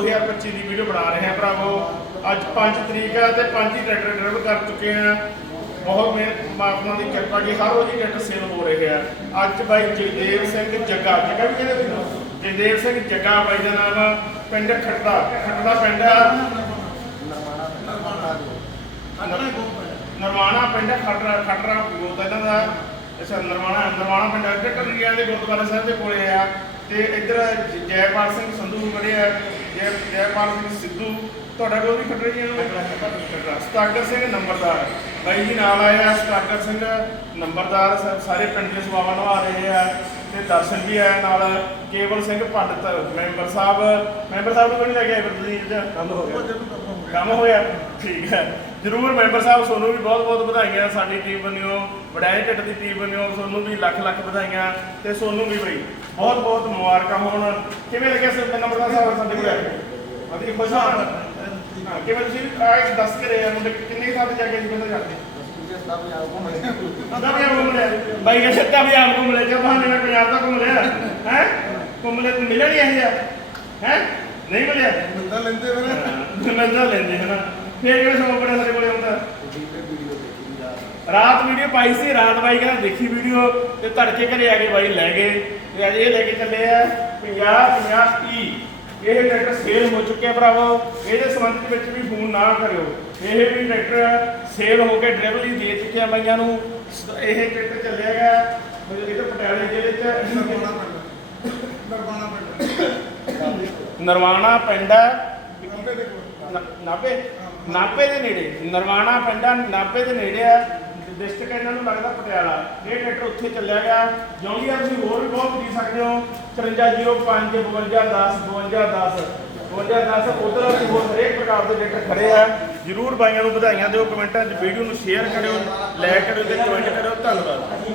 2025 ਦੀ video ਬਣਾ ਰਹੇ ਹਾਂ ਭਰਾਵੋ। ਅੱਜ 5 ਤਰੀਕ ਹੈ ਤੇ 5 ਹੀ ਟਰੈਕਟਰ ਡਰਾਈਵ ਕਰ ਚੁੱਕੇ ਹਾਂ ਬਹੁਤ ਮਿਹਨਤ ਪਰਮਾਤਮਾ ਦੀ ਕਿਰਪਾ ਜੀ ਹਰ ਰੋਜ਼ ਹੀ ਟਰੈਕਟਰ ਸੇਲ ਹੋ ਰਹੇ ਆ। ਅੱਜ ਬਾਈ ਜਗਦੇਵ ਸਿੰਘ ਜੱਗਾ ਜੱਗਾ ਵੀ ਕਹਿੰਦੇ ਜਗਦੇਵ ਸਿੰਘ ਜੱਗਾ ਬਾਈ ਦਾ ਨਾਮ ਆ, ਪਿੰਡ ਖੱਟੜਾ ਖੱਟੜਾ ਪਿੰਡ ਆ। ਨਰਵਾਣਾ ਪਿੰਡ ਖਟਰਾ ਖਟਰਾ ਬੋਲਦਾ ਇਹਨਾਂ ਦਾ। ਅੱਛਾ ਨਰਵਾਣਾ ਨਰਵਾਣਾ ਪਿੰਡ ਟੱਟਰੀਆਂ ਦੇ ਗੁਰਦੁਆਰਾ ਸਾਹਿਬ ਦੇ ਕੋਲੇ ਆ। ਤੇ ਇੱਧਰ ਜ- ਜੈਪਾਲ ਸਿੰਘ ਸੰਧੂ ਖੜੇ ਆ। ਜੈ ਜੈਪਾਲ ਸਿੰਘ ਸਿੱਧੂ ਤੁਹਾਡਾ ਕੋਲ ਵੀ ਖਟਰੇ ਜੀ ਖਟਰਾ ਸਟਾਕਰ ਸਿੰਘ ਨੰਬਰਦਾਰ। ਬਾਈ ਜੀ ਨਾਲ ਆਏ ਆ ਸਟਾਕਰ ਸਿੰਘ ਨੰਬਰਦਾਰ ਸਾ- ਸਾਰੇ ਪਿੰਡ ਦੇ ਸੇਵਾਵਾਂ ਨਿਭਾ ਰਹੇ ਆ। ਤੇ ਦਰਸ਼ਨ ਵੀ ਆਇਆ ਨਾਲ ਕੇਵਲ ਸਿੰਘ ਪੰਡਤ ਮੈਂਬਰ ਸਾਹਿਬ। ਮੈਂਬਰ ਸਾਹਿਬ ਨੂੰ ਕੋਈ ਲੈ ਕੇ ਆਏ ਫਿਰ ਤੁਸੀਂ? ਅੱਜ ਕੰਮ ਹੋ ਗਿਆ। ਕੰਮ ਹੋਇਆ ਠੀਕ ਹੈ। ਜਰੂਰ ਮੈਂਬਰ ਸਾਹਿਬ ਤੁਹਾਨੂੰ ਵੀ ਬਹੁਤ ਬਹੁਤ ਵਧਾਈਆਂ ਸਾਡੀ ਟੀਮ ਬਣਿਓ ਵਡਾਈ ਢਿੱਡ ਦੀ ਟੀਮ ਬਣਿਓ ਤੁਹਾਨੂੰ ਵੀ ਲੱਖ ਲੱਖ ਵਧਾਈਆਂ ਤੇ ਤੁਹਾਨੂੰ ਵੀ ਬਈ ਬਹੁਤ ਬਹੁਤ ਮੁਬਾਰਕਾਂ ਹੋਣ। ਕਿਵੇਂ ਲੱਗਿਆ ਸਰ ਨੰਬਰ ਦਾ ਸਾਹਿਬ ਸਾਡੇ ਕੋਲ? ਆਏ ਵਧੀਆ ਖੁਸ਼ ਹਾਂ। ਹਾਂ, ਕਿਵੇਂ ਤੁਸੀਂ? ਆ ਇੱਕ ਦੱਸ ਕੇ ਰਹੇ ਆ ਮੁੰਡੇ ਕਿੰਨੇ ਸਾਲ ਜਾ ਕੇ ਜੀ ਬੰਦਾ ਜਾਂਦੇ ਅੱਧਾ ਵੀ ਘੁੰਮ ਲਿਆ। ਬਾਈ ਨੇ ਸੱਤਾ ਵੀ ਆਪ ਘੁੰਮ ਲਿਆ ਜੇ ਬਹਾਨੇ ਨਾਲ ਪੰਜਾਬ ਦਾ ਘੁੰਮ ਲਿਆ। ਹੈ? ਘੁੰਮ ਲਿਆ ਤੂੰ ਮਿਲਿਆ ਨਹੀਂ ਇਹ ਜਿਹਾ। ਹੈ? ਨਹੀਂ ਮਿਲਿਆ? ਨੰਦਾ ਲੈਂਦੇ ਹਨਾ। ਫੇਰ ਕਿਹੜੇ ਸਮਾਂ ਬੜਾ ਸਾਡੇ ਕੋਲੇ ਹੁੰਦਾ ਰਾਤ ਵੀਡੀਓ ਪਾਈ ਸੀ ਰਾਤ ਬਾਈ ਕਹਿੰਦਾ ਦੇਖੀ ਵੀਡੀਓ ਤੇ ਧੜਕੇ ਘਰੇ ਆ ਕੇ ਬਾਈ ਲੈ ਗਏ। ਤੇ ਅੱਜ ਇਹ ਲੈ ਕੇ ਚੱਲੇ ਆ 50 50 ਈ ਇਹ ਟਰੈਕਟਰ ਸੇਲ ਹੋ ਚੁੱਕਿਆ ਭਰਾਵੋ। ਇਹਦੇ ਸੰਬੰਧ ਵਿੱਚ ਵੀ ਫੋਨ ਨਾ ਕਰਿਓ। ਇਹ ਵੀ ਟਰੈਕਟਰ ਸੇਲ ਹੋ ਕੇ ਡਰਾਈਵਰੀ ਦੇ ਚੁੱਕਿਆ ਬਾਈਆਂ ਨੂੰ। ਇਹ ਟਰੈਕਟਰ ਚੱਲਿਆਗਾ ਇਹਦੇ ਪਟਿਆਲੇ ਜ਼ਿਲ੍ਹੇ ਚ ਨਰਵਾਣਾ ਪਿੰਡ। ਹੈ। ਨ- ਨਾਭੇ? ਨਾਭੇ ਦੇ ਨੇੜੇ, ਨਰਵਾਣਾ, ਪਿੰਡਾ ਨਾਭੇ ਦੇ ਨੇੜੇ ਆ ਡਿਸਟ੍ਰਿਕਟ ਇਹਨਾਂ ਨੂੰ ਲੱਗਦਾ ਪਟਿਆਲਾ। ਇਹ ਟਰੈਕਟਰ ਉੱਥੇ ਚੱਲਿਆ ਗਿਆ। ਜੌਂਡੀਆ ਤੁਸੀਂ ਹੋਰ ਵੀ ਬਹੁਤ ਜੀ ਸਕਦੇ ਹੋ। 5305 5210 5210 5210 ਉਧਰ ਅਸੀਂ ਹੋਰ ਹਰੇਕ ਪ੍ਰਕਾਰ ਦੇ ਟਰੈਕਟਰ ਖੜੇ ਆ। ਜਰੂਰ ਬਾਈਆਂ ਨੂੰ ਵਧਾਈਆਂ ਦਿਓ, ਕਮੈਂਟਾਂ 'ਚ ਵੀਡੀਓ ਨੂੰ ਸ਼ੇਅਰ ਕਰਿਓ ਲਾਈਕ ਕਰਿਓ ਤੇ ਕਮੈਂਟ ਕਰਿਓ। ਧੰਨਵਾਦ।